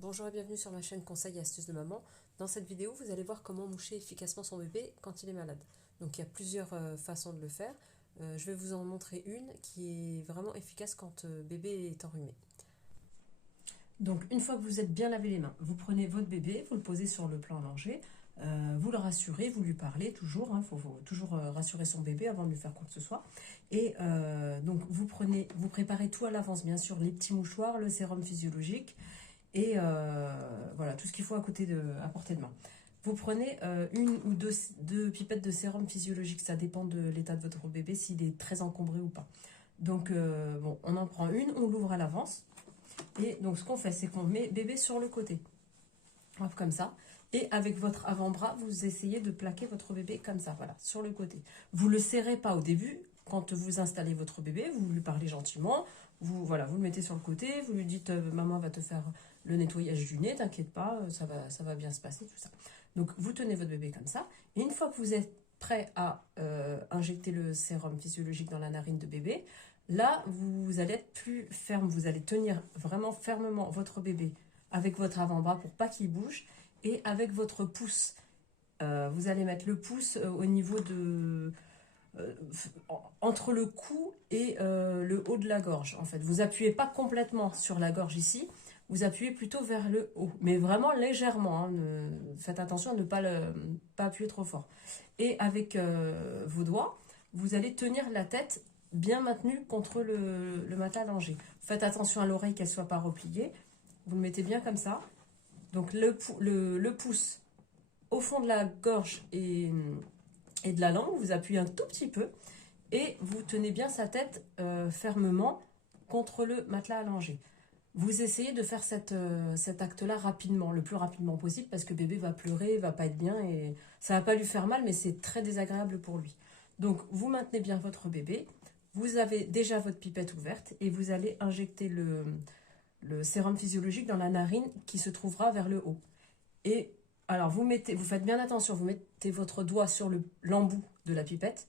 Bonjour et bienvenue sur ma chaîne Conseils et astuces de maman. Dans cette vidéo, vous allez voir comment moucher efficacement son bébé quand il est malade. Donc il y a plusieurs façons de le faire. Je vais vous en montrer une qui est vraiment efficace quand bébé est enrhumé. Donc une fois que vous êtes bien lavé les mains, vous prenez votre bébé, vous le posez sur le plan allongé, vous le rassurez, vous lui parlez toujours, faut toujours rassurer son bébé avant de lui faire quoi que ce soit. Et donc vous préparez tout à l'avance, bien sûr, les petits mouchoirs, le sérum physiologique, et voilà, tout ce qu'il faut à portée de main. Vous prenez une ou deux pipettes de sérum physiologique, ça dépend de l'état de votre bébé, s'il est très encombré ou pas. Donc, bon, on en prend une, on l'ouvre à l'avance. Et donc, ce qu'on fait, c'est qu'on met bébé sur le côté, hop, comme ça. Et avec votre avant-bras, vous essayez de plaquer votre bébé comme ça, voilà, sur le côté. Vous ne le serrez pas au début. Quand vous installez votre bébé, vous lui parlez gentiment, voilà, vous le mettez sur le côté, vous lui dites maman va te faire le nettoyage du nez, t'inquiète pas, ça va bien se passer, tout ça. Donc vous tenez votre bébé comme ça, et une fois que vous êtes prêt à injecter le sérum physiologique dans la narine de bébé, là vous allez être plus ferme, vous allez tenir vraiment fermement votre bébé avec votre avant-bras pour pas qu'il bouge, et avec votre pouce, vous allez mettre le pouce au niveau de euh, entre le cou et le haut de la gorge. En fait, vous appuyez pas complètement sur la gorge ici, vous appuyez plutôt vers le haut, mais vraiment légèrement. Faites attention à ne pas appuyer trop fort. Et avec vos doigts, vous allez tenir la tête bien maintenue contre le matelas allongé. Faites attention à l'oreille qu'elle soit pas repliée. Vous le mettez bien comme ça. Donc le pouce au fond de la gorge et de la langue, vous appuyez un tout petit peu et vous tenez bien sa tête fermement contre le matelas allongé. Vous essayez de faire cet acte-là rapidement, le plus rapidement possible, parce que bébé va pleurer, va pas être bien et ça va pas lui faire mal, mais c'est très désagréable pour lui. Donc vous maintenez bien votre bébé, vous avez déjà votre pipette ouverte et vous allez injecter le sérum physiologique dans la narine qui se trouvera vers le haut. Et alors vous faites bien attention, vous mettez votre doigt sur l'embout de la pipette,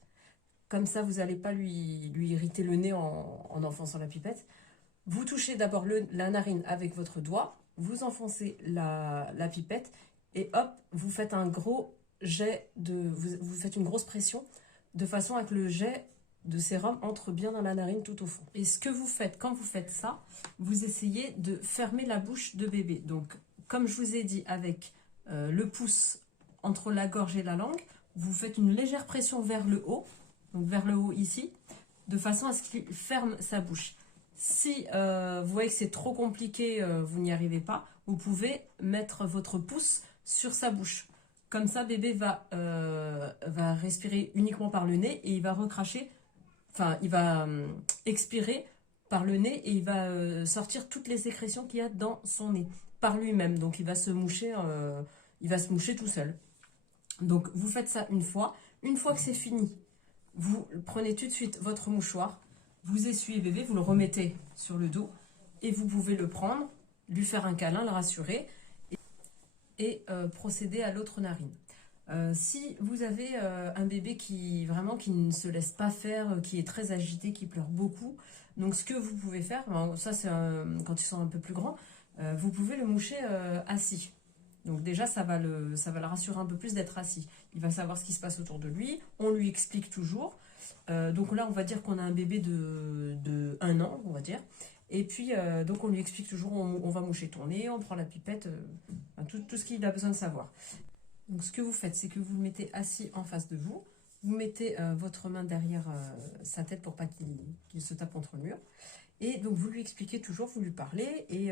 comme ça vous n'allez pas lui irriter le nez en enfonçant la pipette. Vous touchez d'abord la narine avec votre doigt, vous enfoncez la pipette et hop, vous faites un gros jet vous faites une grosse pression de façon à que le jet de sérum entre bien dans la narine tout au fond. Et ce que vous faites quand vous faites ça, vous essayez de fermer la bouche de bébé. Donc, comme je vous ai dit, avec le pouce entre la gorge et la langue, vous faites une légère pression vers le haut, donc vers le haut ici, de façon à ce qu'il ferme sa bouche. Si vous voyez que c'est trop compliqué, vous n'y arrivez pas, vous pouvez mettre votre pouce sur sa bouche. Comme ça, bébé va respirer uniquement par le nez et il va recracher, enfin, il va expirer par le nez et il va sortir toutes les sécrétions qu'il y a dans son nez par lui-même. Donc, il va se moucher tout seul. Donc, vous faites ça une fois. Une fois que c'est fini, vous prenez tout de suite votre mouchoir, vous essuyez bébé, vous le remettez sur le dos et vous pouvez le prendre, lui faire un câlin, le rassurer et procéder à l'autre narine. Si vous avez un bébé qui ne se laisse pas faire, qui est très agité, qui pleure beaucoup, donc ce que vous pouvez faire, ça c'est quand ils sont un peu plus grands, vous pouvez le moucher assis. Donc déjà ça va le rassurer un peu plus d'être assis. Il va savoir ce qui se passe autour de lui, on lui explique toujours. Donc là on va dire qu'on a un bébé de 1 an, on va dire. Et puis donc on lui explique toujours, on va moucher ton nez, on prend la pipette, tout ce qu'il a besoin de savoir. Donc ce que vous faites, c'est que vous le mettez assis en face de vous, vous mettez votre main derrière sa tête pour pas qu'il se tape contre le mur, et donc vous lui expliquez toujours, vous lui parlez, et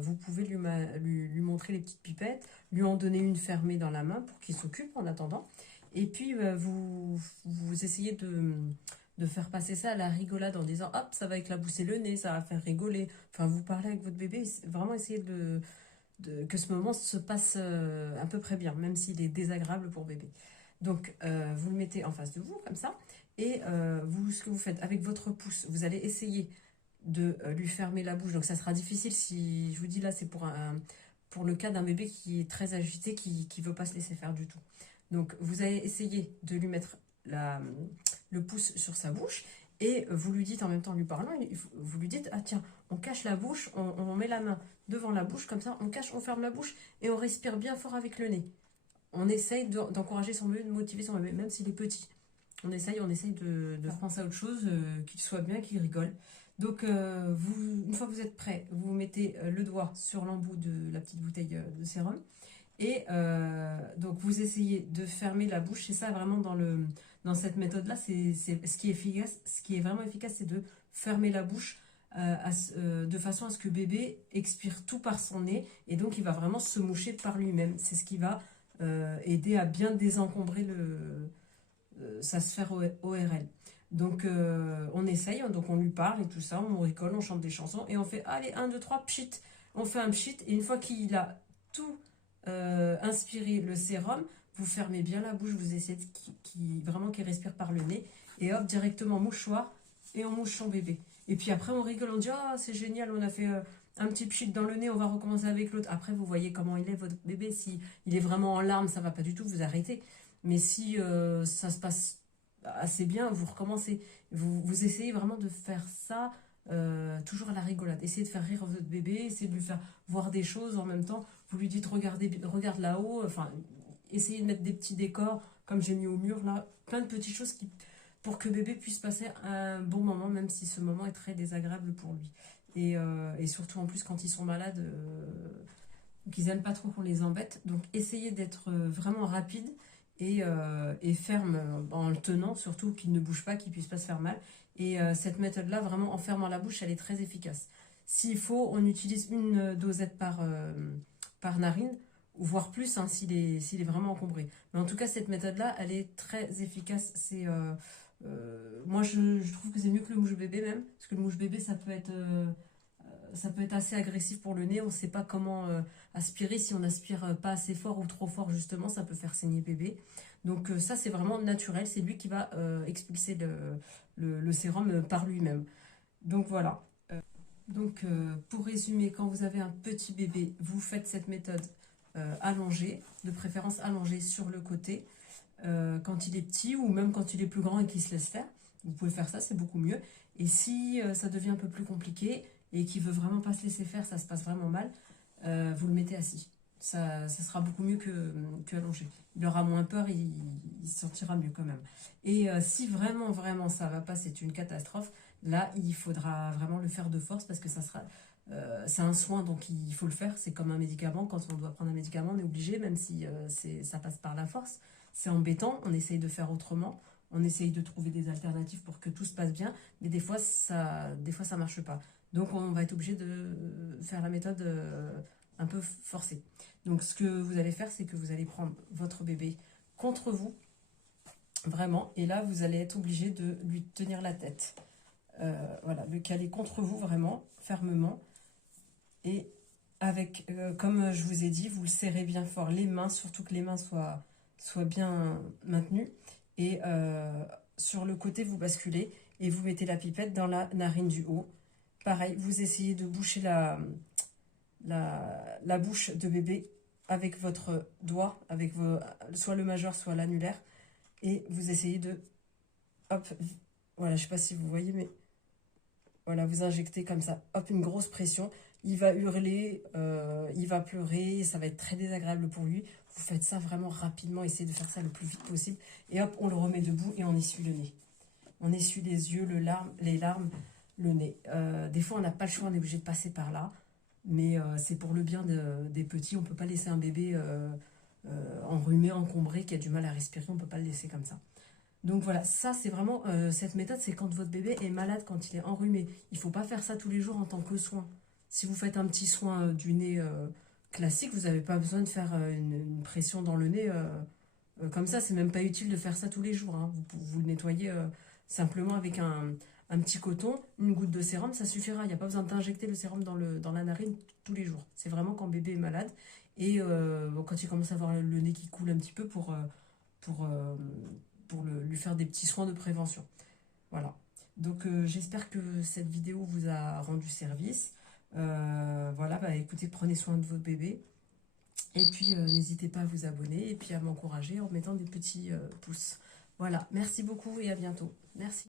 vous pouvez lui montrer les petites pipettes, lui en donner une fermée dans la main pour qu'il s'occupe en attendant, et puis vous essayez de faire passer ça à la rigolade en disant hop, ça va éclabousser le nez, ça va faire rigoler, enfin vous parlez avec votre bébé, vraiment essayer que ce moment se passe à peu près bien, même s'il est désagréable pour bébé. Donc, vous le mettez en face de vous, comme ça, et ce que vous faites avec votre pouce, vous allez essayer de lui fermer la bouche. Donc, ça sera difficile si, je vous dis là, c'est pour le cas d'un bébé qui est très agité, qui ne veut pas se laisser faire du tout. Donc, vous allez essayer de lui mettre le pouce sur sa bouche, et vous lui dites en même temps en lui parlant, vous lui dites, ah tiens, on cache la bouche, on met la main devant la bouche, comme ça, on cache, on ferme la bouche et on respire bien fort avec le nez. On essaye d'encourager son bébé, de motiver son bébé, même s'il est petit. On essaye de penser à autre chose, qu'il soit bien, qu'il rigole. Donc, une fois que vous êtes prêt, vous mettez le doigt sur l'embout de la petite bouteille de sérum. Et donc, vous essayez de fermer la bouche. C'est ça vraiment dans cette méthode-là. C'est ce qui est efficace. Ce qui est vraiment efficace, c'est de fermer la bouche de façon à ce que bébé expire tout par son nez. Et donc, il va vraiment se moucher par lui-même. C'est ce qui va aider à bien désencombrer sa sphère ORL. Donc on essaye, donc on lui parle et tout ça, on rigole, on chante des chansons et on fait allez 1, 2, 3, pchit. On fait un pchit et une fois qu'il a tout inspiré le sérum, vous fermez bien la bouche, vous essayez vraiment qu'il respire par le nez et hop, directement mouchoir et on mouche son bébé. Et puis après on rigole, on dit ah c'est génial, on a fait un petit pchit dans le nez, on va recommencer avec l'autre. Après vous voyez comment il est votre bébé, si il est vraiment en larmes, ça va pas du tout, vous arrêtez. Mais si ça se passe assez bien, vous recommencez. Vous essayez vraiment de faire ça toujours à la rigolade. Essayez de faire rire votre bébé, essayez de lui faire voir des choses en même temps. Vous lui dites regarde là-haut. Enfin, essayez de mettre des petits décors, comme j'ai mis au mur là. Plein de petites choses pour que bébé puisse passer un bon moment, même si ce moment est très désagréable pour lui. Et surtout en plus quand ils sont malades, qu'ils n'aiment pas trop qu'on les embête. Donc essayez d'être vraiment rapide et ferme en le tenant, surtout qu'il ne bouge pas, qu'il ne puisse pas se faire mal. Et cette méthode-là, vraiment en fermant la bouche, elle est très efficace. S'il faut, on utilise une dosette par narine, voire plus hein, s'il est vraiment encombré. Mais en tout cas, cette méthode-là, elle est très efficace. Moi, je trouve que c'est mieux que le mouche-bébé même, parce que le mouche-bébé, ça peut être assez agressif pour le nez. On ne sait pas comment aspirer. Si on aspire pas assez fort ou trop fort, justement, ça peut faire saigner bébé. Donc ça, c'est vraiment naturel. C'est lui qui va expulser le sérum par lui-même. Donc voilà. Pour résumer, quand vous avez un petit bébé, vous faites cette méthode allongée, de préférence allongée sur le côté. Quand il est petit ou même quand il est plus grand et qu'il se laisse faire, vous pouvez faire ça, c'est beaucoup mieux. Et si ça devient un peu plus compliqué et qu'il veut vraiment pas se laisser faire, ça se passe vraiment mal, vous le mettez assis. Ça sera beaucoup mieux que allongé. Il aura moins peur, il se sentira mieux quand même. Et si vraiment, vraiment ça va pas, c'est une catastrophe, là, il faudra vraiment le faire de force parce que c'est un soin, donc il faut le faire. C'est comme un médicament. Quand on doit prendre un médicament, on est obligé, même si ça passe par la force. C'est embêtant, on essaye de faire autrement. On essaye de trouver des alternatives pour que tout se passe bien, mais des fois ça marche pas. Donc on va être obligé de faire la méthode un peu forcée. Donc ce que vous allez faire, c'est que vous allez prendre votre bébé contre vous, vraiment, et là vous allez être obligé de lui tenir la tête. Voilà, le caler contre vous vraiment, fermement, et avec, comme je vous ai dit, vous le serrez bien fort, les mains, surtout que les mains soient bien maintenues, et sur le côté vous basculez, et vous mettez la pipette dans la narine du haut. Pareil, vous essayez de boucher la bouche de bébé avec votre doigt, avec soit le majeur, soit l'annulaire, et vous essayez de, hop, voilà, je sais pas si vous voyez, mais voilà, vous injectez comme ça, hop, une grosse pression, il va hurler, il va pleurer, ça va être très désagréable pour lui. Vous faites ça vraiment rapidement, essayez de faire ça le plus vite possible, et hop, on le remet debout et on essuie le nez. On essuie les yeux, les larmes, le nez. Des fois, on n'a pas le choix, on est obligé de passer par là. Mais c'est pour le bien des petits. On ne peut pas laisser un bébé enrhumé, encombré, qui a du mal à respirer. On ne peut pas le laisser comme ça. Donc voilà, ça c'est vraiment, cette méthode, c'est quand votre bébé est malade, quand il est enrhumé. Il ne faut pas faire ça tous les jours en tant que soin. Si vous faites un petit soin du nez classique, vous n'avez pas besoin de faire une pression dans le nez comme ça. C'est même pas utile de faire ça tous les jours. Hein. Vous le nettoyez simplement avec un petit coton, une goutte de sérum, ça suffira. Il n'y a pas besoin d'injecter le sérum dans la narine tous les jours. C'est vraiment quand bébé est malade et quand il commence à avoir le nez qui coule un petit peu pour lui faire des petits soins de prévention. Voilà. Donc j'espère que cette vidéo vous a rendu service. Voilà, bah, écoutez, prenez soin de votre bébé. Et puis n'hésitez pas à vous abonner et puis à m'encourager en mettant des petits pouces. Voilà, merci beaucoup et à bientôt. Merci.